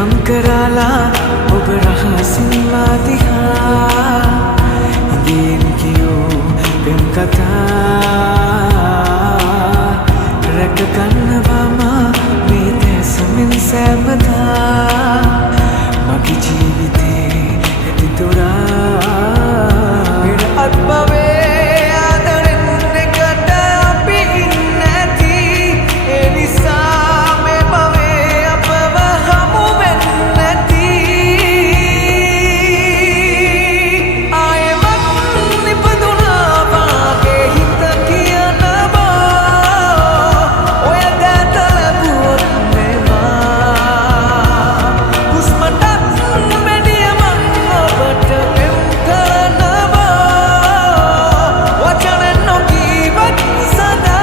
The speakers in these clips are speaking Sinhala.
වෙල්කම් කරලා ඔබ රහසින් මා දිහා ඉඳින් කියෝ පෙම් කතා රැක ගන්නවම මේ දැසමින් සෑමදා මගේ ජීවිතේ ඇතිතුරා පෙර අත්බවේ ආදරෙන් එකට අපි ඉන්න ඇති ඒ නිසා මේ භවයේ අපව හමු වෙන්න ඇති ආයෙමත් නිපදුනා වාගේ හිත කියනවා ඔය දැත ලැබුවොත් මේවා හුස්මටත් වැඩිය මං ඔබට පෙම් කරනවා වචන නොකීවත් සදා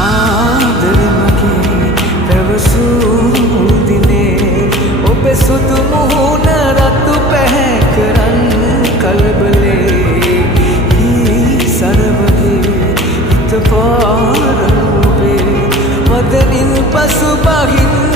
ආදරේ මගේ පැවසූ දිනේ ඔබේ සුදු මුහුණ රතු පැහැ කරන් කලබලේ සරවගේ හිත පාර ඔබේ මදනින් පසු බහින්න